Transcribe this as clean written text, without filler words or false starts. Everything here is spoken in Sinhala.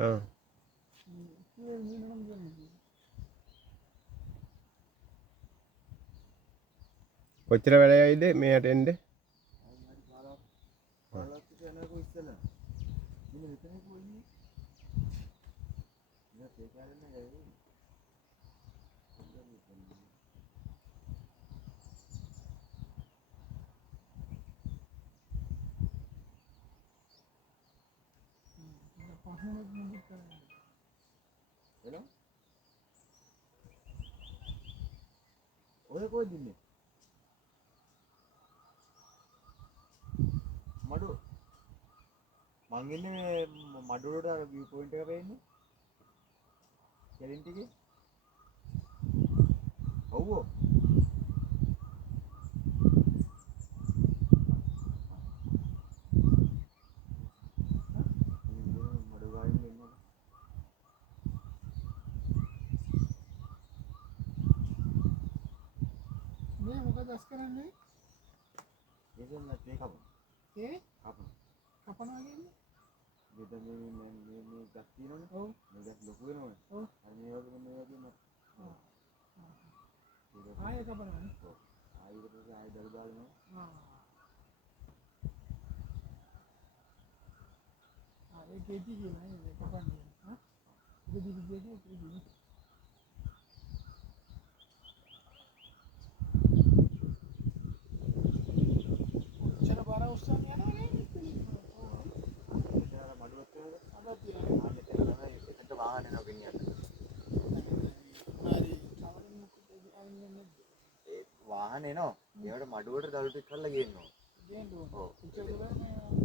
ආ කොච්චර වැඩයිද මෙයාට එන්න? ඔය කොහෙද ඉන්නේ? මඩු මං ඉන්නේ මේ මඩු වලට අර view point එක පේන්නේ. කෙලින් ටිකේ. ඔව්. මඩු ගාවින් ඉන්නවා. මේ මොකද දැස් කරන්නේ? ඒකෙන් නැත්නම් කපන. ඒ කපන. කපනවා කියන්නේ? දෙද මේ ගස් තියෙනවනේ. ඔව්. මේ ගස් ලොකු වෙනවනේ. ඔව්. අර මේ වගේ මත්. ආයෙ කපනවානේ. ඔව්. ආයෙ පස්සේ ආයෙ දල් දානවා. ඒ කේජි කියනවා නේද? කපන්නේ. හා? ඒක දිවි දෙන්නේ කේජි. චර බාර උස්සන් යනවා නේද? ඒක මඩුවක් තියෙනවද? අද තියෙනවා. ආ මෙතන තමයි එකට වාහන එනවා ගෙනියන්න. හරි. කවරින් මුකුත් අයින්නේ ඒ වාහන එනවා. ඒවට මඩුවට දළු ටික කරලා ගේනවා. ගේන්න ඕන. ඔව්. ඉච්චර බලන්න